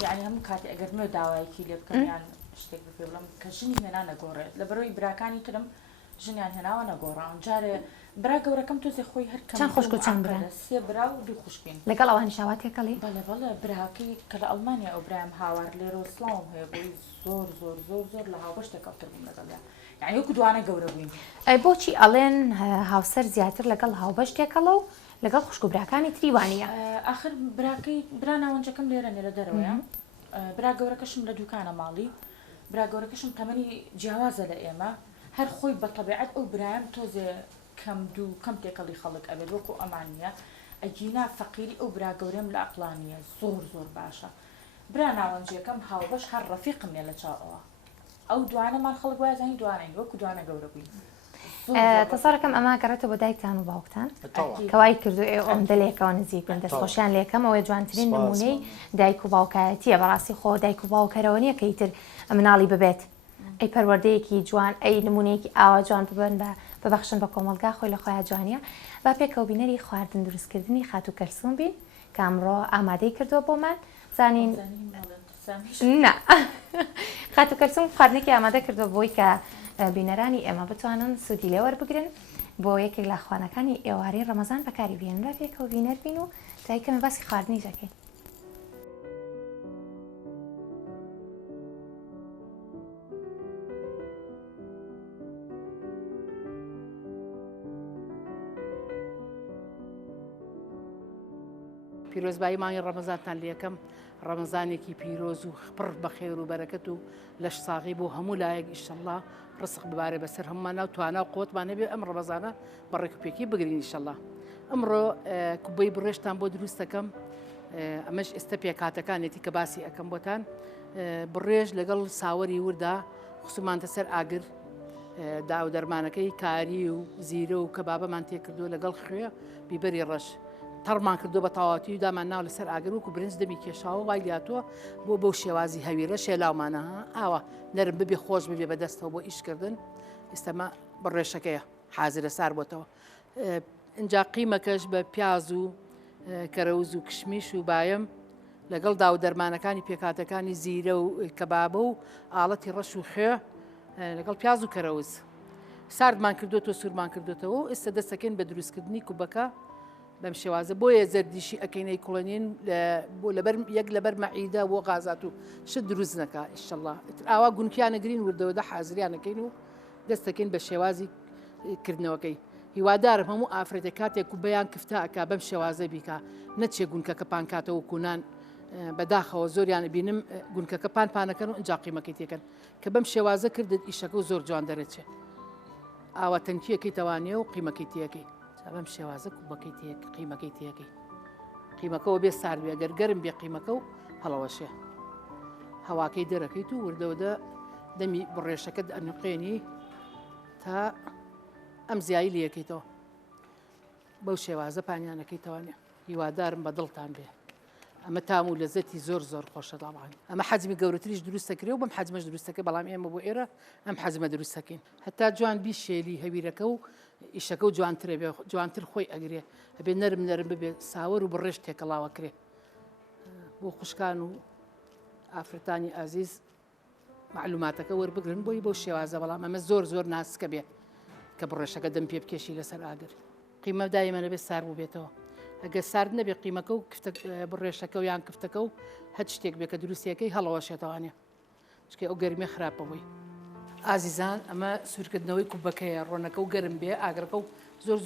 یعنی هەموو کاتی ئەگەر مێ داوایەکی لێ بکەمیان شتێک بپێ بڵم کە ژنی هێنا نەگۆڕێت لە بەرەوەی براکانی ترم ژنیان هێناوە نەگۆڕاون جارێ برا گەورەکەم تۆزێ خۆی هەر چەند خوشک و چەند برا سێ برا و دوو خوشکین لەگەڵ ئەوانی شاواتێکەڵی بەڵێ بەڵێ براکەی کە لە ئەڵمانیا ئەو برایم هاوار لێرە سڵاوم هەیە بۆی زۆر زۆر زۆر زۆر لە هاوبەشتێکەوتر بووم لەگەڵیا یعنی وەکو دوانە گەورە بووین بۆچی ئەڵێن هاوسەر زیاتر لەگەڵ هاوبەشتێکەڵە و لەگەڵ خوشک و براکانی تریوانیە آخر براکەی برا ناوەنجەکەم لێرە لە دەرەوەیە برا گەورەکەشم لە دوکانە ماڵی برا گەورەکەشم تەمەنی جیاوازە لە ئێمە هەر خۆی بە تەبیعەت ئەو برایم تۆزێ کەم دوو کەم تێکەڵی خەڵک ئەبێت وەکو ئەمانە ئەگینا فەقیری ئەو برا گەورەم لە ئەقلانیە زۆر زۆر باشە برا ناوەنجەکەم هاوبەش هەر ڕەفیقم لێ لە چاوەوە ئەو دوانەمان خەڵک وایزانی دوانین وەکو دوانە گەورە بووین تەسەڕەکەم ئەما گەڕێتە بۆ دایکتان و باوکتان کەوای کردو ئەوم دلێکەوە نزیک بن دەستخۆشیان لێکەم ئەوەی جوانترین نمونەی دایک و باوکایەتیە بەڕاستی خۆ دایک و باوکەرەوە نییە کە ئیتر مناڵی ببێت ئەی پەروەردەیەکی جوان ئەی نمونەیەکی ئاوا جوان ببن بە ببەخشن بە کۆمەلگا خۆی لە خۆیان جوانیە با پێکەوە بینەری خواردن دروستکردنی خات و کەلسوم بین کە ئەمڕۆ ئامادەی کردووە بۆمان زانین نه خات و کەلسوم خواردنێکی ئامادە کردووە بۆی کە بینەرانی ئێمە بتوانن سوودی لێ وەربگرن بۆ یەکێک لە خوانەکانی ئێوارەی ڕەمەزان بەکاری بێنن با پێکەوە بینەر بین و تایکەمە باسی خواردنی دەکەین پیرۆزبایی مانگی ڕەمەزانتان لە یەکەم ڕەمەزانێکی پیرۆز و پڕ بە خێر و بەرەکەت و لەش ساغی بۆ هەموو لایەک ئیشەڵڵا ڕسق ببارێ بەسەر هەمومانە و توانە و قوتمان هەبێ ئەم ڕەمەزانە بە ڕێکوپێکی بگرین ئیشەڵڵا ئەمڕۆ کوبەی بڕێشتان بۆ دروست دەکەم ئەمەش ئێستا پێکاتەکانێتی کە باسی ئەەکەم بۆتان بڕێژ لەگەڵ ساوەری وردا خسومانتە سەر ئاگر داو دەرمانەکەی کاری و زیرە و کەبابەمان تێکردووە لەگەڵ خوێ بیبەری ڕەش تەڕمان کردو بە تەواتی و دامان ناو لەسەر ئاگر وکو برنج دەمی کێشاوە وای لاتووە بۆ بەو شێوازی هەویرە شێلاومانە ئاوە نەرم ببێ خۆش ببێ بەدەستەوە بۆ ئیشکردن ئێستەمە بڕێشەکەیە حازرە سار بۆتەوە اینجا قیمەکەش بە پیاز و کەرەوز و کشمیش و بایم لەگەڵ داو دەرمانەکانی پێکاتەکانی زیرە و کەبابە و ئاڵەتی ڕەش و خوێ لەگەڵ پیاز و کەرەوز ساردمان کردوتەوە سوورمان کردوتەوە و ئێستا دەستەکەین بە دروستکردنی کوبەکە بەم شێوازە بۆیە زەردیشی ئەەکەینەی کوڵێنین بۆ یەک لەبەر مەعیدە بۆ غازات و شت دروست نەکە ئیشەڵڵا ئاوا گونکیانەگرین وردەوەدا حازریانەکەین و دەستەکەین بە شێوازی کردنەوەکەی هیوادارم هەموو ئافرەتە کاتێک و بەیان کفتاکە بەم شێوازە بیکە نەچێ گونکەکە پانکاتەوە کوونان بەداخەوە زۆریان بینم گونکەکە پانەکەن و ئەنجا قیمەکەی تێکەن کە بەم شێوازە کردت ئیشەکە و زۆر جوان دەرەچێ ئاوا تەنکیەکەی تەوانێ و قیمەکەی تێەکەی بەم شێوازە کوبەکەی قیمەکەی تێەکەی قیمەکەەوە بێ ساروێ گەرگەرم بێ قیمەکە و هەڵەوەشێ هەواکەی دەرەکەیت و وردەوەدە دەمی بڕێشەکە ئەنقێنی تا ئەم زیایی لەکەیتەوە بەو شێوازە پانیانەکەی توانێ هیوادارم بە دڵتان بێ ئەمە تام و لەزەتی زۆر زۆر خۆشە داڵان ئەمە حەزمی گەورەتریش دروستەکرێ و بەم حەزمەش دروستەکە بەڵام ئێمە بۆ ئێرە ئەم حەزمە دروستەکەین هەتا جوان بی شێلی هەویرەکە و ئیشەکە و جوانترێ بێ جوانتر خۆی ئەگرێ ئەبێ نەرم ببێ ساوەر و بڕێژ تێکەڵاوە کرێ بۆ خوشکان و ئافرەتانی ئازیز معلوماتەکە وەربگرن بۆی بۆ شێوازە بەڵام ئەمە زۆر ناسکە بێ کە بڕێشەکە دەم پێ بکێشی لەسەر ئاگر قیمە دایمەنە بێت سار بوو بێتەوە ئەگە سارد نەبێ قیمەکە و بڕێشەکە و یان کفتەکە و هەچ شتێک بێ کە دروستیەکەی هەڵەوەشێتەوانێ چکە ئەو گەرمی خراپەوەی ئازیزان ئەمە سوورکردنەوەی کوبەکەیە ڕۆنەکە و گەرم بێ ئاگرەکە و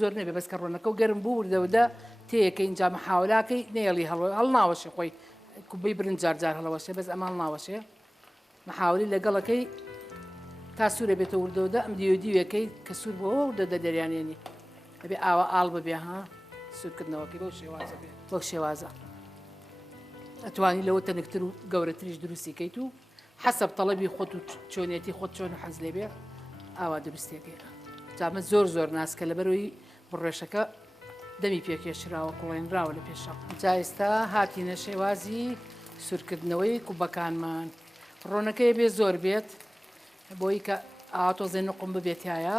زۆر نەبێ بەس کە ڕۆنەکە و گەرم بوو وردەودە تەیەکە اینجا محاولاکەی نێڵی هەڵ ناوەشێ خۆی کوبەی برنج جار هەڵەوەشێ بەس ئەمان ناوەشێ محاولی لەگەڵەکەی تا سوورە بێتە وردەوەدا ئەم دیوەکەی کە سوور بۆ وردەدە دەریانێنی ئەبێ ئاوە ئاڵ ببێ ها سوورکردنەوەکەی بۆ شێوازە بێ وەک شێوازە ئەتوانی لەوە تەنکتر و گەورەتریش دروستیکەیت و حەسەب تەڵەبی خۆت و چۆنیەتی خۆت چۆن حەز لێ بێ ئاوا دروستیەکەی جامە زۆر ناسکە لەبەرەوەی بڕێشەکە دەمی پێکێشراوە کوڵێنراوە لە پێشە جا ئێستا هاتینە شێوازی سوورکردنەوەی کوبەکانمان ڕۆنەکەی بێ زۆر بێت بۆی کە ئاتۆزێ نقم ببێتایە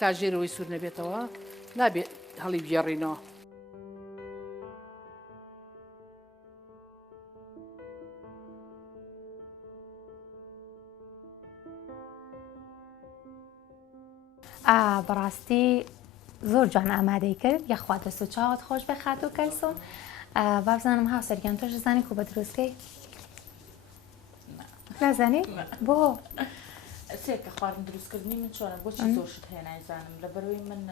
تا ژێرەوەی سوور نەبێتەوە نابێت هەڵی بگێڕینەوە بەڕاستی زۆر جوان ئامادەی کرد یاخوا دەست و چاوت خۆش بێ خات و کەلسۆم بابزانم هاوسەرگیان تۆش زانی کوبە دروستکەی نازانی بۆ سێکە خواردن دروستکردنی من چۆنە بۆچی زۆرشت هەیە نایزانم لەبەرەوەی من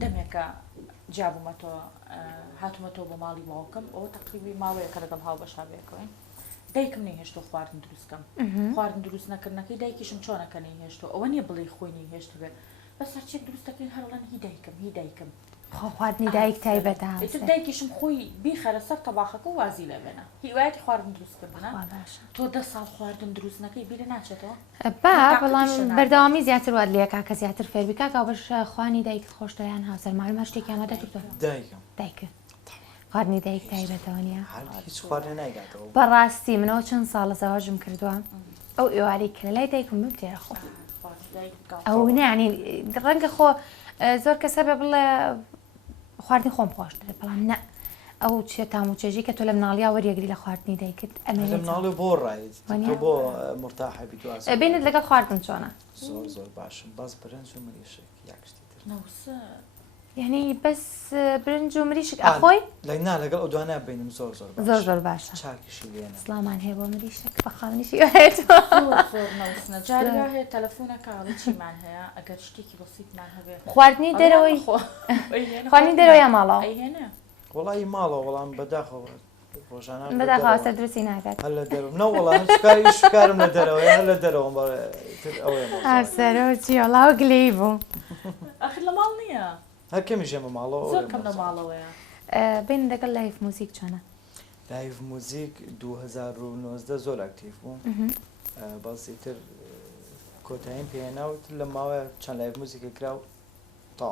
دەمێکە جابوومەتەوە هاتوومەتەوە بۆ ماڵی باوکم ئەوە تەقریبی ماوەیە کە لەگەڵ هاوبەشا بێکەوەین دایکم نەیهێشتۆ خواردن دروستکەم خواردن دروست نەکردنەکەی دایکیشم چۆنەکە نەیهێشتۆ ئەوە نییە بڵێ خۆی نەیهێشت بێت بەس هەرچێک دروستەکەی هەرڵەن هی دایکم خواردنی دایک تایبەتە دایکیشم خۆی بیخەرە سەر تەباخەکە و وازی لەبێنە هیوایەتی خواردن دروستکردنە تۆ 10 ساڵ خواردن دروست نەکەی بیرە ناچێتەوە بەڵام بەردەوامی زیاتر وات لێکا کە زیاتر فێربیکا کە بەش خوانی دایک خۆشتیان هاوسەرمانم هە شتێکی ئەمە دەکردەوە دایکە خواردنی دایک تایبەتەوە نیە بەڕاستی منەوە چەند ساڵ لە زەواژم کردووە ئەو ئێواری کە لای دایکم بتێرە خۆ ئەو نانی ڕەنگە خۆ زۆر کەسە بێ بڵێ خواردنی خۆم خۆشترە بەڵام نە ئەو چێ تام و چێژی کە تۆ لە مناڵیا وەریەگری لە خواردنی دایکت ئەمە مناڵی بۆ ڕایت بۆ مرتاحە بیت بینت لەگەڵ خواردن چۆنە زۆر باشم باز برنج و مریشک یاکشتی تر یعنی بەس برنج و مریشک ئەخۆی نا لەگەڵ ئەو دوانە بینم زۆر باشە چاکیشی لێنە سڵامان هەیە بۆ مریشک بە خاونیشی هەیەێتەوە جارگا هەیە تەلەفۆنەکە چیمان هەیە ئەگەر شتێکی بەسیتمان هەبێت خواردنی دەرەوەی خواردنی دەرەوەی ماڵەوە وڵی ماڵەوە وەڵام بەداخەوە ڕۆژانە بەداخەوەسە درستی ناکات هەل لە دەرەوە نەوەڵام شکارم لە دەرەوەی هەر لە دەرەوە هەرسەرەوە چی وڵاو گلەی بوو ئەخر لە ماڵ نییە هەرکەمی ژێمە ماڵەوە زۆر کەم لە ماڵەوەیە بین لەگەڵ لایف موزیک چۆنە لایف موزیک 2019 زۆر ئاکتیف بوو بەڵسی تر کۆتاییم پێێناوت لە ماوەیە چەند لایف موزیکە کراو تا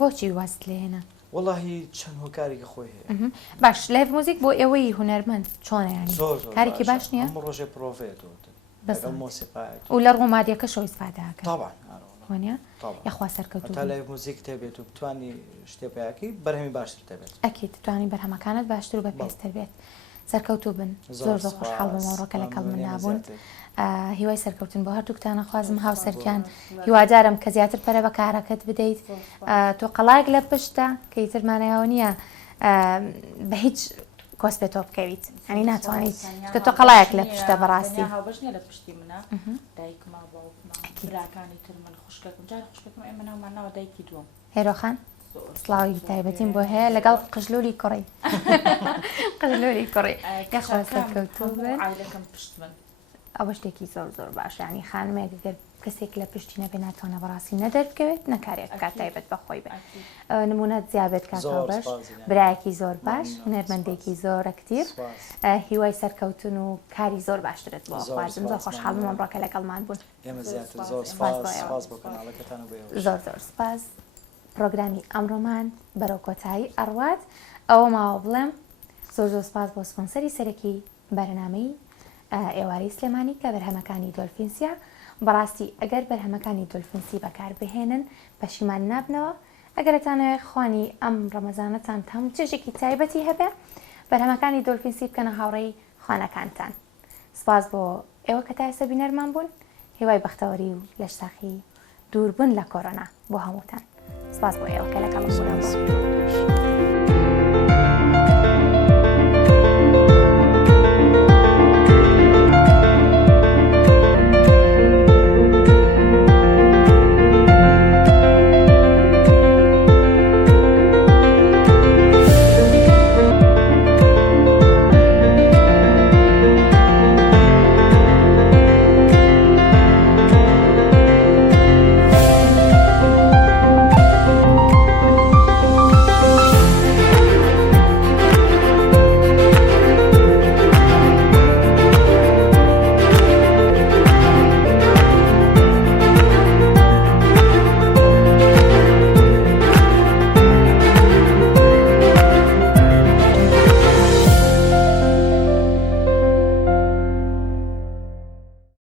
بۆچی واست لێنە وەڵاهی چەند هۆکارێکی خۆی هەیە باش لایف موزیک بۆ ئێوەی هونەرمەند چۆنە ینی کارێکی باش نییە ڕۆژێ پرۆڤێتەوە مۆسیقایەت و لە ڕۆمادیەکە شۆی استفادەکە طبعا وانە یاخوا سەرکەوتوو تا لایف موزیک تێبێت و بتوانی شتێپیاکی بەرهەمی باشتر دەبێت ئەکی توانی بەرهەمەکانت باشتر و بە پێستر بێت سەرکەوتوو بن زۆر خۆشحاڵ بمەڕۆکە لەگەڵ من نابوون هیوای سەرکەوتن بۆ هەردووکتانە خوازم هاوسەرکیان هیوادارم کە زیاتر پەرە بە کارەکەت بدەیت تۆ قەڵایەک لە پشتە کە ئیترمانایەوە نییە بە هیچ کۆس بێت تۆ بکەویت ئەنی ناتوانیت کە تۆ قەڵایەک لە پشتە بەڕاستی هاوبەش نیە لە پشتی منە دایکما باوکماراکانی تر من خوشکەکەم جار خوشکەکەم ئێمە ناومان ناوە دایکی دووەم هێرۆخان سڵاوی تایبەتیم بۆ هەیە لەگەڵ قژلولی کوڕی قژلولی کوڕی یاخوا سەرکەوتوو بن عایلەکەم پشت من ئەوە شتێکی زۆر باش ینی خانمێک گەر کەسێک لە پشتی نەبێ ناتوانە بەڕاستی نەدەربکەوێت نەکارێت بکات تایبەت بەخۆی بێت نمونەت زیابێت کاکەوبەش برایەکی زۆر باش هونەرمەندێکی زۆر ئەکتیف هیوای سەرکەوتن و کاری زۆر باشترت بۆ خواردن زۆر خۆشحاڵ بووم ئەمڕۆکە لەگەڵمان بوون زۆر سپاس پرۆگرامی ئەمڕۆمان بەرەو کۆتایی ئەڕوات ئەوە ماوە بڵێم زۆر سپاس بۆ سپۆنسەری سەرەکی بەرنامەی ئێواری سلێمانی کە بەرهەمەکانی دۆلفینسیا بەڕاستی ئەگەر بەرهەمەکانی دۆلفینسی بەکار بهێنن پەشیمان نابنەوە ئەگەرتانەوێت خوانی ئەم ڕەمەزانەتان هەموو چێژێکی تایبەتی هەبێ بەرهەمەکانی دۆلفینسی بکەنە هاوڕێی خوانەکانتان سپاس بۆ ئێوە کە تا ئێستا بینەرمان بوون، هیوای بەختەوەری و لەشساخی دووربوون لە کۆرۆنا بۆ هەمووتان. سپاس بۆ ئێوە کە لەگەڵم بوونەوە.